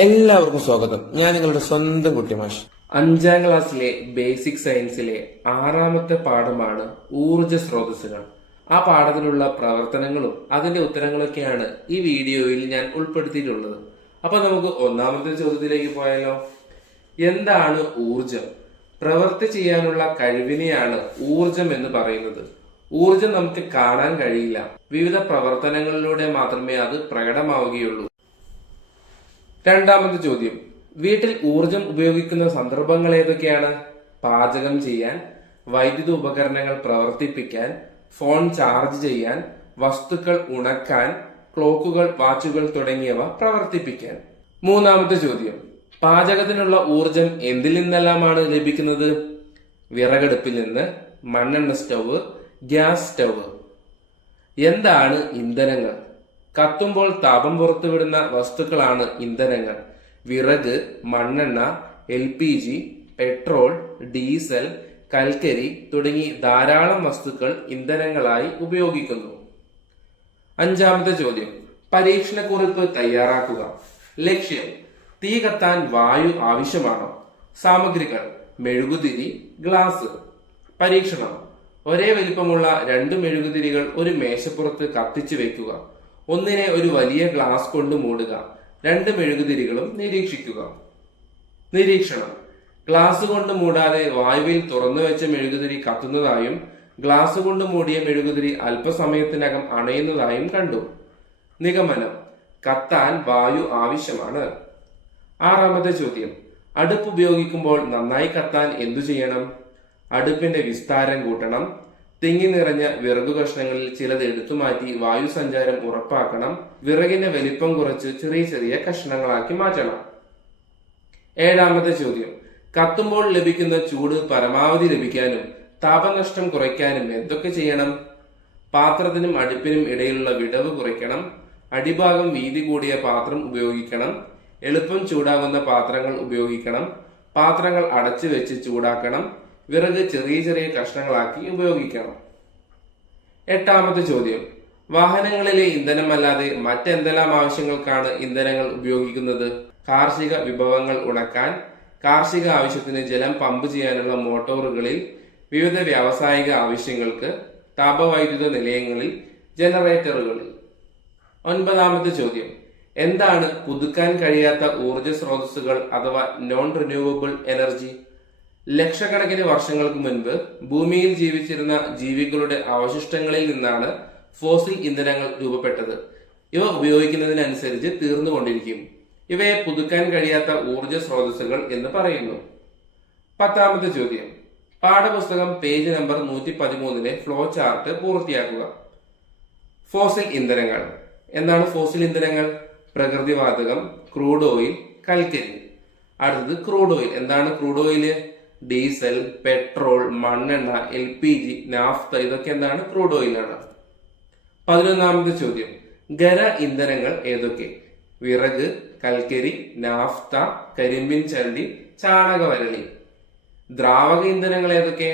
എല്ലാവർക്കും സ്വാഗതം. ഞാൻ നിങ്ങളുടെ സ്വന്തം കുട്ടിമാഷ്. 5ാം ക്ലാസ്സിലെ ബേസിക് സയൻസിലെ 6ാമത്തെ പാഠമാണ് ഊർജ സ്രോതസ്സുകൾ. ആ പാഠത്തിലുള്ള പ്രവർത്തനങ്ങളും അതിന്റെ ഉത്തരങ്ങളൊക്കെയാണ് ഈ വീഡിയോയിൽ ഞാൻ ഉൾപ്പെടുത്തിയിട്ടുള്ളത്. അപ്പൊ നമുക്ക് 1ാമത്തെ ചോദ്യത്തിലേക്ക് പോയാലോ. എന്താണ് ഊർജം? പ്രവൃത്തി ചെയ്യാനുള്ള കഴിവിനെയാണ് ഊർജം എന്ന് പറയുന്നത്. ഊർജം നമുക്ക് കാണാൻ കഴിയില്ല. വിവിധ പ്രവർത്തനങ്ങളിലൂടെ മാത്രമേ അത് പ്രകടമാവുകയുള്ളൂ. 2ാമത്തെ ചോദ്യം, വീട്ടിൽ ഊർജം ഉപയോഗിക്കുന്ന സന്ദർഭങ്ങൾ ഏതൊക്കെയാണ്? പാചകം ചെയ്യാൻ, വൈദ്യുത ഉപകരണങ്ങൾ പ്രവർത്തിപ്പിക്കാൻ, ഫോൺ ചാർജ് ചെയ്യാൻ, വസ്തുക്കൾ ഉണക്കാൻ, ക്ലോക്കുകൾ, വാച്ചുകൾ തുടങ്ങിയവ പ്രവർത്തിപ്പിക്കാൻ. 3ാമത്തെ ചോദ്യം, പാചകത്തിനുള്ള ഊർജം എന്തിൽ നിന്നെല്ലാമാണ് ലഭിക്കുന്നത്? വിറകടുപ്പിൽ നിന്ന്, മണ്ണെണ്ണ സ്റ്റവ്, ഗ്യാസ് സ്റ്റവ്. എന്താണ് ഇന്ധനങ്ങൾ? കത്തുമ്പോൾ താപം പുറത്തുവിടുന്ന വസ്തുക്കളാണ് ഇന്ധനങ്ങൾ. വിറക്, മണ്ണെണ്ണ, LPG, പെട്രോൾ, ഡീസൽ, കൽക്കരി തുടങ്ങി ധാരാളം വസ്തുക്കൾ ഇന്ധനങ്ങളായി ഉപയോഗിക്കുന്നു. 5ാമത്തെ ചോദ്യം, പരീക്ഷണക്കുറിപ്പ് തയ്യാറാക്കുക. ലക്ഷ്യം, തീ കത്താൻ വായു ആവശ്യമാണോ? സാമഗ്രികൾ, മെഴുകുതിരി, ഗ്ലാസ്. പരീക്ഷണം, ഒരേ വലിപ്പമുള്ള 2 മെഴുകുതിരികൾ ഒരു മേശപ്പുറത്ത് കത്തിച്ചു വെക്കുക. ഒന്നിനെ ഒരു വലിയ ഗ്ലാസ് കൊണ്ട് മൂടുക. 2 മെഴുകുതിരികളും നിരീക്ഷിക്കുക. നിരീക്ഷണം, ഗ്ലാസ് കൊണ്ട് മൂടാതെ വായുവിൽ തുറന്നു വെച്ച മെഴുകുതിരി കത്തുന്നതായും ഗ്ലാസ് കൊണ്ട് മൂടിയ മെഴുകുതിരി അല്പസമയത്തിനകം അണയുന്നതായും കണ്ടു. നിഗമനം, കത്താൻ വായു ആവശ്യമാണ്. 6ാമത്തെ ചോദ്യം, അടുപ്പ് ഉപയോഗിക്കുമ്പോൾ നന്നായി കത്താൻ എന്തു ചെയ്യണം? അടുപ്പിന്റെ വിസ്താരം കൂട്ടണം. തിങ്ങി നിറഞ്ഞ വിറകു കഷ്ണങ്ങളിൽ ചിലത് എടുത്തുമാറ്റി വായു സഞ്ചാരം ഉറപ്പാക്കണം. വിറകിന്റെ വലിപ്പം കുറച്ച് ചെറിയ ചെറിയ കഷ്ണങ്ങളാക്കി മാറ്റണം. 7ാമത്തെ ചോദ്യം, കത്തുമ്പോൾ ലഭിക്കുന്ന ചൂട് പരമാവധി ലഭിക്കാനും താപനഷ്ടം കുറയ്ക്കാനും എന്തൊക്കെ ചെയ്യണം? പാത്രത്തിനും അടുപ്പിനും ഇടയിലുള്ള വിടവ് കുറയ്ക്കണം. അടിഭാഗം വീതി കൂടിയ പാത്രം ഉപയോഗിക്കണം. എളുപ്പം ചൂടാകുന്ന പാത്രങ്ങൾ ഉപയോഗിക്കണം. പാത്രങ്ങൾ അടച്ചു വെച്ച് ചൂടാക്കണം. വിറക് ചെറിയ ചെറിയ കഷ്ണങ്ങളാക്കി ഉപയോഗിക്കണം. 8ാമത്തെ ചോദ്യം, വാഹനങ്ങളിലെ ഇന്ധനമല്ലാതെ മറ്റെന്തെല്ലാം ആവശ്യങ്ങൾക്കാണ് ഇന്ധനങ്ങൾ ഉപയോഗിക്കുന്നത്? കാർഷിക വിഭവങ്ങൾ ഉണക്കാൻ, കാർഷിക ആവശ്യത്തിന് ജലം പമ്പ് ചെയ്യാനുള്ള മോട്ടോറുകളിൽ, വിവിധ വ്യാവസായിക ആവശ്യങ്ങൾക്ക്, താപവൈദ്യുത നിലയങ്ങളിൽ, ജനറേറ്ററുകളിൽ. 9ാമത്തെ ചോദ്യം, എന്താണ് പുതുക്കാൻ കഴിയാത്ത ഊർജ സ്രോതസ്സുകൾ അഥവാ നോൺ റിന്യൂവബിൾ എനർജി? ലക്ഷക്കണക്കിന് വർഷങ്ങൾക്ക് മുൻപ് ഭൂമിയിൽ ജീവിച്ചിരുന്ന ജീവികളുടെ അവശിഷ്ടങ്ങളിൽ നിന്നാണ് ഫോസിൽ ഇന്ധനങ്ങൾ രൂപപ്പെട്ടത്. ഇവ ഉപയോഗിക്കുന്നതിനനുസരിച്ച് തീർന്നുകൊണ്ടിരിക്കും. ഇവയെ പുതുക്കാൻ കഴിയാത്ത ഊർജ സ്രോതസ്സുകൾ എന്ന് പറയുന്നു. 10ാമത്തെ ചോദ്യം, പാഠപുസ്തകം പേജ് നമ്പർ 113 ഫ്ലോ ചാർട്ട് പൂർത്തിയാക്കുക. ഫോസിൽ ഇന്ധനങ്ങൾ. എന്താണ് ഫോസിൽ ഇന്ധനങ്ങൾ? പ്രകൃതിവാതകം, ക്രൂഡ് ഓയിൽ, കൽക്കരി. അടുത്തത് ക്രൂഡ് ഓയിൽ. എന്താണ് ക്രൂഡ് ഓയിൽ? ഡീസൽ, പെട്രോൾ, മണ്ണെണ്ണ, LPG, നാഫ്ത. ഇതൊക്കെ എന്താണ്? ക്രൂഡ് ഓയിലാണ്. 11ാമത്തെ ചോദ്യം, ഖര ഇന്ധനങ്ങൾ ഏതൊക്കെ? വിറക്, കൽക്കരി, നാഫ്ത, കരിമ്പിൻ ചണ്ടി, ചാണകവരളി. ദ്രാവക ഇന്ധനങ്ങൾ ഏതൊക്കെ?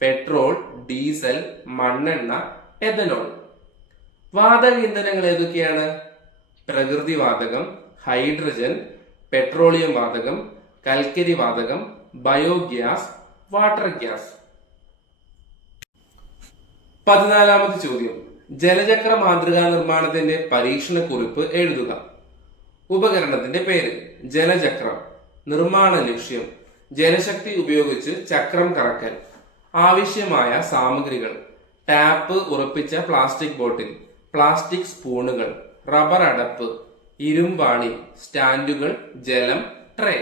പെട്രോൾ, ഡീസൽ, മണ്ണെണ്ണ, എഥനോൾ. വാതക ഇന്ധനങ്ങൾ ഏതൊക്കെയാണ്? പ്രകൃതിവാതകം, ഹൈഡ്രജൻ, പെട്രോളിയം വാതകം, കൽക്കരി വാതകം, ബയോഗ്യാസ്, വാട്ടർ ഗ്യാസ്. 14ാമത്തെ ചോദ്യം, ജലചക്ര മാതൃകാ നിർമ്മാണത്തിന്റെ പരീക്ഷണക്കുറിപ്പ് എഴുതുക. ഉപകരണത്തിന്റെ പേര്? ജലചക്രം. നിർമ്മാണ ലക്ഷ്യം? ജലശക്തി ഉപയോഗിച്ച് ചക്രം കറക്കൽ. ആവശ്യമായ സാമഗ്രികൾ: ടാപ്പ് ഉറപ്പിച്ച പ്ലാസ്റ്റിക് ബോട്ടിൽ, പ്ലാസ്റ്റിക് സ്പൂണുകൾ, റബ്ബർ അടപ്പ്, ഇരുമ്പാണി, സ്റ്റാൻഡുകൾ, ജലം, ട്രേ.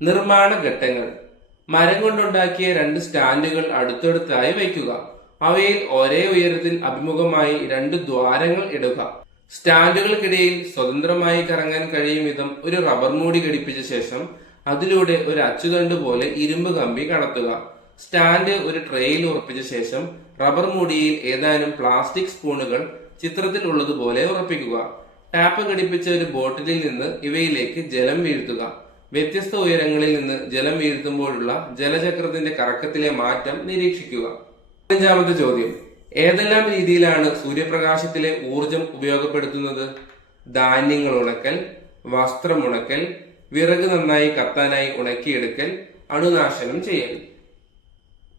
നിർമ്മാണ ഘട്ടങ്ങൾ: മരം കൊണ്ടുണ്ടാക്കിയ 2 സ്റ്റാൻഡുകൾ അടുത്തടുത്തായി വയ്ക്കുക. അവയിൽ ഒരേ ഉയരത്തിൽ അഭിമുഖമായി 2 ദ്വാരങ്ങൾ ഇടുക. സ്റ്റാൻഡുകൾക്കിടയിൽ സ്വതന്ത്രമായി കറങ്ങാൻ കഴിയും വിധം ഒരു റബ്ബർ മൂടി ഘടിപ്പിച്ച ശേഷം അതിലൂടെ ഒരു അച്ചുതണ്ട് പോലെ ഇരുമ്പ് കമ്പി കടത്തുക. സ്റ്റാൻഡ് ഒരു ട്രേയിൽ ഉറപ്പിച്ച ശേഷം റബ്ബർ മൂടിയിൽ ഏതാനും പ്ലാസ്റ്റിക് സ്പൂണുകൾ ചിത്രത്തിൽ ഉള്ളതുപോലെ ഉറപ്പിക്കുക. ടാപ്പ് ഘടിപ്പിച്ച ഒരു ബോട്ടിലിൽ നിന്ന് ഇവയിലേക്ക് ജലം വീഴ്ത്തുക. വ്യത്യസ്ത ഉയരങ്ങളിൽ നിന്ന് ജലം വീഴ്ത്തുമ്പോഴുള്ള ജലചക്രത്തിന്റെ കറക്കത്തിലെ മാറ്റം നിരീക്ഷിക്കുക. 15ാമത്തെ ചോദ്യം, ഏതെല്ലാം രീതിയിലാണ് സൂര്യപ്രകാശത്തിലെ ഊർജം ഉപയോഗപ്പെടുത്തുന്നത്? ധാന്യങ്ങൾ ഉണക്കൽ, വസ്ത്രമുണക്കൽ, വിറക് നന്നായി കത്താനായി ഉണക്കിയെടുക്കൽ, അണുനാശനം ചെയ്യൽ.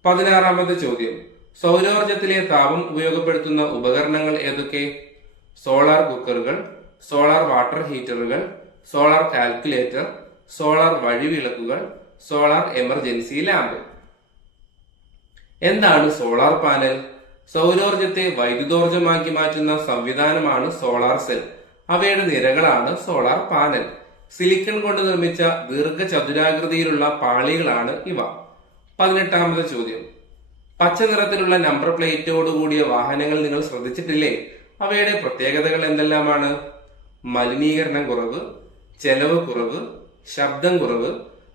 16-ാമത്തെ ചോദ്യം. സൗരോർജത്തിലെ താപം ഉപയോഗപ്പെടുത്തുന്ന ഉപകരണങ്ങൾ ഏതൊക്കെ? സോളാർ കുക്കറുകൾ, സോളാർ വാട്ടർ ഹീറ്ററുകൾ, സോളാർ കാൽക്കുലേറ്റർ, സോളാർ വഴിവിളക്കുകൾ, സോളാർ എമർജൻസി ലാമ്പ്. എന്താണ് സോളാർ പാനൽ? സൗരോർജത്തെ വൈദ്യുതോർജമാക്കി മാറ്റുന്ന സംവിധാനമാണ് സോളാർ സെൽ. അവയുടെ നിരകളാണ് സോളാർ പാനൽ. സിലിക്കൺ കൊണ്ട് നിർമ്മിച്ച ദീർഘചതുരാകൃതിയിലുള്ള പാളികളാണ് ഇവ. 18-ാമത്തെ ചോദ്യം. പച്ച നിറത്തിലുള്ള നമ്പർ പ്ലേറ്റോട് കൂടിയ വാഹനങ്ങൾ നിങ്ങൾ ശ്രദ്ധിച്ചിട്ടില്ലേ? അവയുടെ പ്രത്യേകതകൾ എന്തെല്ലാമാണ്? മലിനീകരണം കുറവ്, ചെലവ് കുറവ്, ശബ്ദം കുറവ്,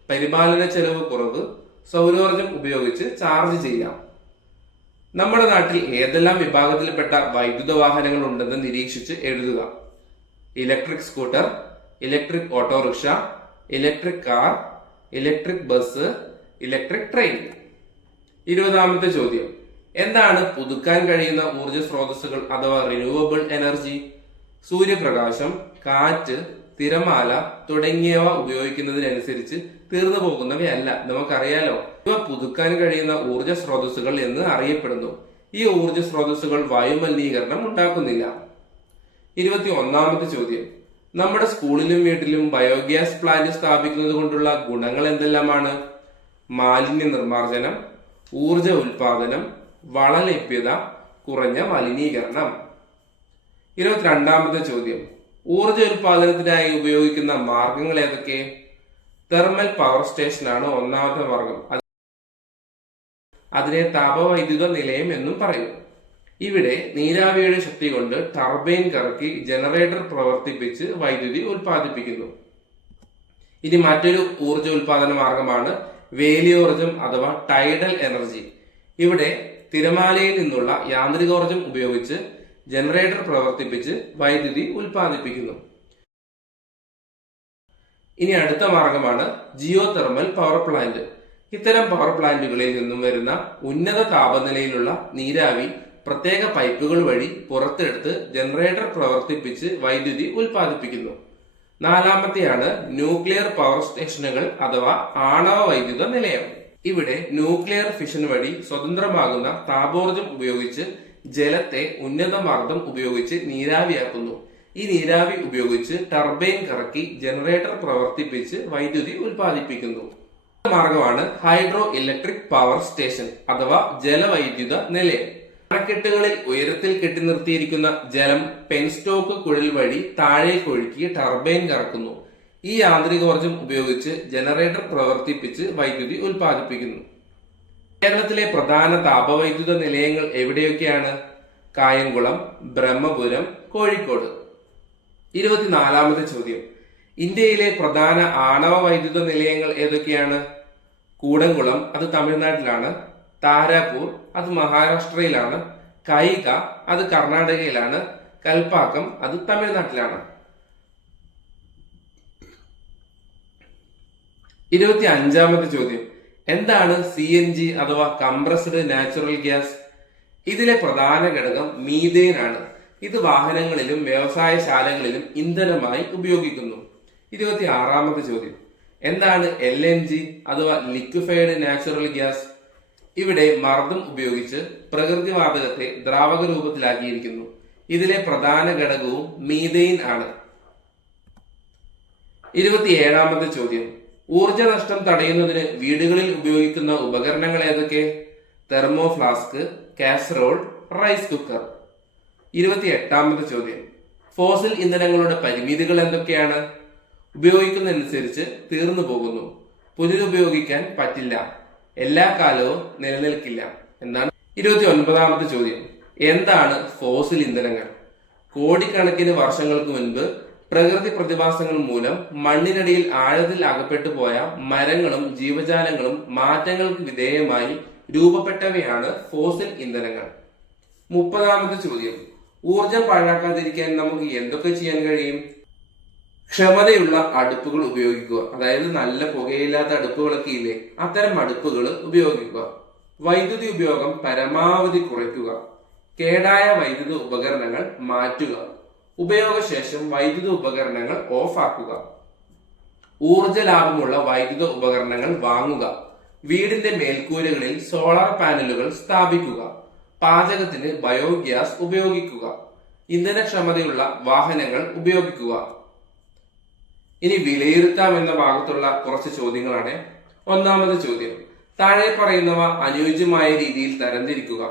പരിപാലന ചെലവ് കുറവ്, സൗരോർജം ഉപയോഗിച്ച് ചാർജ് ചെയ്യാം. നമ്മുടെ നാട്ടിൽ ഏതെല്ലാം വിഭാഗത്തിൽപ്പെട്ട വൈദ്യുത വാഹനങ്ങൾ ഉണ്ടെന്ന് നിരീക്ഷിച്ച് എഴുതുക. Electric scooter, electric autorickshaw, electric car, electric bus, electric train. 20-ാമത്തെ ചോദ്യം. എന്താണ് പുതുക്കാൻ കഴിയുന്ന ഊർജ സ്രോതസ്സുകൾ അഥവാ റിന്യൂവബിൾ എനർജി? സൂര്യപ്രകാശം, കാറ്റ്, തിരമാല തുടങ്ങിയവ ഉപയോഗിക്കുന്നതിനനുസരിച്ച് തീർന്നു പോകുന്നവയല്ല, നമുക്കറിയാലോ. ഇവ പുതുക്കാൻ കഴിയുന്ന ഊർജ സ്രോതസ്സുകൾ എന്ന് അറിയപ്പെടുന്നു. ഈ ഊർജ സ്രോതസ്സുകൾ വായുമലിനീകരണം ഉണ്ടാക്കുന്നില്ല. 21-ാമത്തെ ചോദ്യം. നമ്മുടെ സ്കൂളിലും വീട്ടിലും ബയോഗ്യാസ് പ്ലാന്റ് സ്ഥാപിക്കുന്നത് കൊണ്ടുള്ള ഗുണങ്ങൾ എന്തെല്ലാമാണ്? മാലിന്യ നിർമ്മാർജ്ജനം, ഊർജ ഉൽപാദനം, വളലഭ്യത, കുറഞ്ഞ മലിനീകരണം. 22-ാമത്തെ ചോദ്യം. ഊർജ ഉൽപാദനത്തിനായി ഉപയോഗിക്കുന്ന മാർഗങ്ങൾ ഏതൊക്കെ? തെർമൽ പവർ സ്റ്റേഷനാണ് ഒന്നാമത്തെ മാർഗം. അതിനെ താപവൈദ്യുത നിലയം എന്നും പറയും. ഇവിടെ നീരാവിയുടെ ശക്തി കൊണ്ട് ടർബൈൻ കറക്കി ജനറേറ്റർ പ്രവർത്തിപ്പിച്ച് വൈദ്യുതി ഉൽപ്പാദിപ്പിക്കുന്നു. ഇനി മറ്റൊരു ഊർജ ഉൽപാദന മാർഗമാണ് വേലിയോർജം അഥവാ ടൈഡൽ എനർജി. ഇവിടെ തിരമാലയിൽ നിന്നുള്ള യാന്ത്രികോർജം ഉപയോഗിച്ച് ജനറേറ്റർ പ്രവർത്തിപ്പിച്ച് വൈദ്യുതി ഉൽപ്പാദിപ്പിക്കുന്നു. ഇനി അടുത്ത മാർഗമാണ് ജിയോ തെർമൽ പവർ പ്ലാന്റ്. ഇത്തരം പവർ പ്ലാന്റുകളിൽ നിന്നും വരുന്ന ഉന്നത താപനിലയിലുള്ള നീരാവി പ്രത്യേക പൈപ്പുകൾ വഴി പുറത്തെടുത്ത് ജനറേറ്റർ പ്രവർത്തിപ്പിച്ച് വൈദ്യുതി ഉൽപ്പാദിപ്പിക്കുന്നു. 4-ാമത്തെയാണ് ന്യൂക്ലിയർ പവർ സ്റ്റേഷനുകൾ അഥവാ ആണവ വൈദ്യുത നിലയം. ഇവിടെ ന്യൂക്ലിയർ ഫിഷൻ വഴി സ്വതന്ത്രമാകുന്ന താപോർജം ഉപയോഗിച്ച് ജലത്തെ ഉന്നത മർദ്ദം ഉപയോഗിച്ച് നീരാവിയാക്കുന്നു. ഈ നീരാവി ഉപയോഗിച്ച് ടർബൈൻ കറക്കി ജനറേറ്റർ പ്രവർത്തിപ്പിച്ച് വൈദ്യുതി ഉൽപ്പാദിപ്പിക്കുന്നു. മാർഗമാണ് ഹൈഡ്രോ ഇലക്ട്രിക് പവർ സ്റ്റേഷൻ അഥവാ ജലവൈദ്യുത നിലയം. അണക്കെട്ടുകളിൽ ഉയരത്തിൽ കെട്ടി നിർത്തിയിരിക്കുന്ന ജലം പെൻസ്റ്റോക്ക് കുഴൽ വഴി താഴേക്ക് ഒഴുക്കി ടർബൈൻ കറക്കുന്നു. ഈ യാന്ത്രികോർജം ഉപയോഗിച്ച് ജനറേറ്റർ പ്രവർത്തിപ്പിച്ച് വൈദ്യുതി ഉൽപ്പാദിപ്പിക്കുന്നു. കേരളത്തിലെ പ്രധാന താപവൈദ്യുത നിലയങ്ങൾ എവിടെയൊക്കെയാണ്? കായംകുളം, ബ്രഹ്മപുരം, കോഴിക്കോട്. 24-ാമത്തെ ചോദ്യം. ഇന്ത്യയിലെ പ്രധാന ആണവ വൈദ്യുത നിലയങ്ങൾ ഏതൊക്കെയാണ്? കൂടംകുളം, അത് തമിഴ്നാട്ടിലാണ്. താരാപൂർ, അത് മഹാരാഷ്ട്രയിലാണ്. കൈക, അത് കർണാടകയിലാണ്. കൽപ്പാക്കം, അത് തമിഴ്നാട്ടിലാണ്. 25-ാമത്തെ ചോദ്യം. എന്താണ് CNG അഥവാ കംപ്രസ്ഡ് നാച്ചുറൽ ഗ്യാസ്? ഇതിലെ പ്രധാന ഘടകം മീഥേൻ ആണ്. ഇത് വാഹനങ്ങളിലും വ്യവസായശാലകളിലും ഇന്ധനമായി ഉപയോഗിക്കുന്നു. 26-ാമത്തെ ചോദ്യം. എന്താണ് LNG അഥവാ ലിക്വിഫൈഡ് നാച്ചുറൽ ഗ്യാസ്? ഇവിടെ മർദ്ദം ഉപയോഗിച്ച് പ്രകൃതിവാതകത്തെ ദ്രാവക രൂപത്തിലാക്കിയിരിക്കുന്നു. ഇതിലെ പ്രധാന ഘടകവും മീഥെയ്ൻ ആണ്. 27-ാമത്തെ ചോദ്യം. ഊർജ നഷ്ടം തടയുന്നതിന് വീടുകളിൽ ഉപയോഗിക്കുന്ന ഉപകരണങ്ങൾ ഏതൊക്കെ? Thermo flask, casserole, rice cooker. 28-ാമത്തെ ചോദ്യം. ഫോസിൽ ഇന്ധനങ്ങളുടെ പരിമിതികൾ എന്തൊക്കെയാണ്? ഉപയോഗിക്കുന്നതനുസരിച്ച് തീർന്നു പോകുന്നു, പുനരുപയോഗിക്കാൻ പറ്റില്ല, എല്ലാ കാലവും നിലനിൽക്കില്ല എന്നാണ്. 29-ാമത്തെ ചോദ്യം. എന്താണ് ഫോസിൽ ഇന്ധനങ്ങൾ? കോടിക്കണക്കിന് വർഷങ്ങൾക്ക് മുൻപ് പ്രകൃതി പ്രതിഭാസങ്ങൾ മൂലം മണ്ണിനടിയിൽ ആഴത്തിൽ അകപ്പെട്ടു പോയ മരങ്ങളും ജീവജാലങ്ങളും മാറ്റങ്ങൾക്ക് വിധേയമായി രൂപപ്പെട്ടവയാണ് ഫോസിൽ ഇന്ധനങ്ങൾ. 30-ാമത്തെ ചോദ്യം. ഊർജം പാഴാക്കാതിരിക്കാൻ നമുക്ക് എന്തൊക്കെ ചെയ്യാൻ കഴിയും? ക്ഷമതയുള്ള അടുപ്പുകൾ ഉപയോഗിക്കുക. അതായത് നല്ല പുകയില്ലാത്ത അടുപ്പുകളൊക്കെ ഇല്ലേ, അത്തരം അടുപ്പുകൾ ഉപയോഗിക്കുക. വൈദ്യുതി ഉപയോഗം പരമാവധി കുറയ്ക്കുക. കേടായ വൈദ്യുത ഉപകരണങ്ങൾ മാറ്റുക. ഉപയോഗശേഷം വൈദ്യുത ഉപകരണങ്ങൾ ഓഫ് ആക്കുക. ഊർജ ലാഭമുള്ള വൈദ്യുത ഉപകരണങ്ങൾ വാങ്ങുക. വീടിന്റെ മേൽക്കൂരകളിൽ സോളാർ പാനലുകൾ സ്ഥാപിക്കുക. പാചകത്തിന് ബയോഗ്യാസ് ഉപയോഗിക്കുക. ഇന്ധനക്ഷമതയുള്ള വാഹനങ്ങൾ ഉപയോഗിക്കുക. ഇനി വിലയിരുത്താം എന്ന ഭാഗത്തുള്ള കുറച്ച് ചോദ്യങ്ങളാണ്. ഒന്നാമത്തെ ചോദ്യം, താഴെ പറയുന്നവ അനുയോജ്യമായ രീതിയിൽ തരംതിരിക്കുക.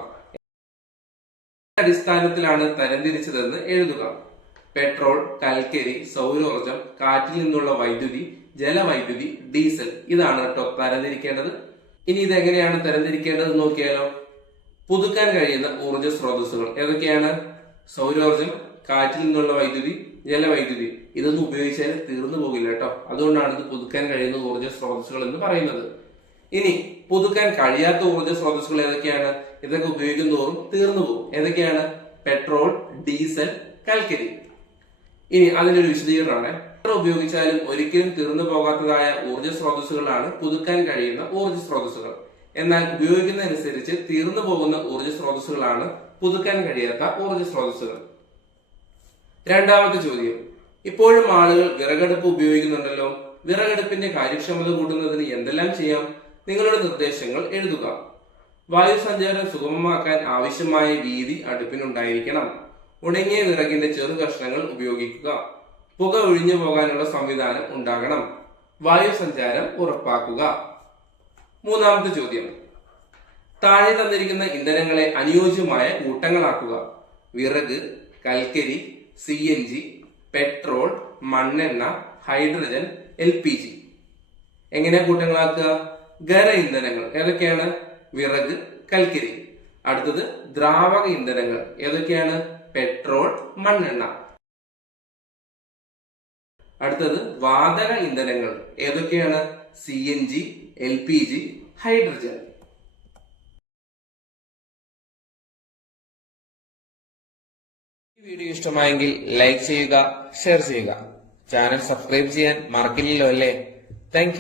അടിസ്ഥാനത്തിലാണ് തരംതിരിച്ചതെന്ന് എഴുതുക. പെട്രോൾ, കൽക്കരി, സൗരോർജം, കാറ്റിൽ നിന്നുള്ള വൈദ്യുതി, ജലവൈദ്യുതി, ഡീസൽ. ഇതാണ് കേട്ടോ തരംതിരിക്കേണ്ടത്. ഇനി ഇതെങ്ങനെയാണ് തരംതിരിക്കേണ്ടത് നോക്കിയാലോ. പുതുക്കാൻ കഴിയുന്ന ഊർജ സ്രോതസ്സുകൾ ഏതൊക്കെയാണ്? സൗരോർജം, കാറ്റിൽ നിന്നുള്ള വൈദ്യുതി, ജലവൈദ്യുതി. ഇതൊന്നും ഉപയോഗിച്ചാൽ തീർന്നു പോകില്ല കേട്ടോ. അതുകൊണ്ടാണ് ഇത് പുതുക്കാൻ കഴിയുന്ന ഊർജ സ്രോതസ്സുകൾ എന്ന് പറയുന്നത്. ഇനി പുതുക്കാൻ കഴിയാത്ത ഊർജ സ്രോതസ്സുകൾ ഏതൊക്കെയാണ്? ഇതൊക്കെ ഉപയോഗിക്കുന്നതോറും തീർന്നു പോകും. ഏതൊക്കെയാണ്? പെട്രോൾ, ഡീസൽ, കൽക്കരി. ഇനി അതിന്റെ ഒരു വിശദീകരണമാണ്. എത്ര ഉപയോഗിച്ചാലും ഒരിക്കലും തീർന്നു പോകാത്തതായ ഊർജ സ്രോതസ്സുകളാണ് പുതുക്കാൻ കഴിയുന്ന ഊർജ സ്രോതസ്സുകൾ. എന്നാൽ ഉപയോഗിക്കുന്നതനുസരിച്ച് തീർന്നു പോകുന്ന ഊർജ സ്രോതസ്സുകളാണ് പുതുക്കാൻ കഴിയാത്ത ഊർജ സ്രോതസ്സുകൾ. രണ്ടാമത്തെ ചോദ്യം, ഇപ്പോഴും ആളുകൾ വിറകടുപ്പ് ഉപയോഗിക്കുന്നുണ്ടല്ലോ. വിറകടുപ്പിന്റെ കാര്യക്ഷമത കൂട്ടുന്നതിന് എന്തെല്ലാം ചെയ്യാം? നിങ്ങളുടെ നിർദ്ദേശങ്ങൾ എഴുതുക. വായു സഞ്ചാരം സുഗമമാക്കാൻ ആവശ്യമായ വീതി അടുപ്പിനുണ്ടായിരിക്കണം. ഉണങ്ങിയ വിറകിന്റെ ചെറു കഷ്ണങ്ങൾ ഉപയോഗിക്കുക. പുക ഒഴിഞ്ഞു പോകാനുള്ള സംവിധാനം ഉണ്ടാകണം. വായു സഞ്ചാരം ഉറപ്പാക്കുക. മൂന്നാമത്തെ ചോദ്യം, താഴെ തന്നിരിക്കുന്ന ഇന്ധനങ്ങളെ അനുയോജ്യമായ കൂട്ടങ്ങളാക്കുക. വിറക്, കൽക്കരി, CNG, പെട്രോൾ, മണ്ണെണ്ണ, ഹൈഡ്രജൻ, LPG. എങ്ങനെയാ കൂട്ടങ്ങളാക്കുക? ഖര ഇന്ധനങ്ങൾ ഏതൊക്കെയാണ്? വിറക്, കൽക്കരി. അടുത്തത് ദ്രാവക ഇന്ധനങ്ങൾ ഏതൊക്കെയാണ്? പെട്രോൾ, മണ്ണെണ്ണ. അടുത്തത് വാതക ഇന്ധനങ്ങൾ ഏതൊക്കെയാണ്? CNG, LPG, hydrogen. ഈ വീഡിയോ ഇഷ്ടമായെങ്കിൽ ലൈക്ക് ചെയ്യുക, ഷെയർ ചെയ്യുക. ചാനൽ സബ്സ്ക്രൈബ് ചെയ്യാൻ മറക്കില്ലല്ലോ അല്ലേ? താങ്ക്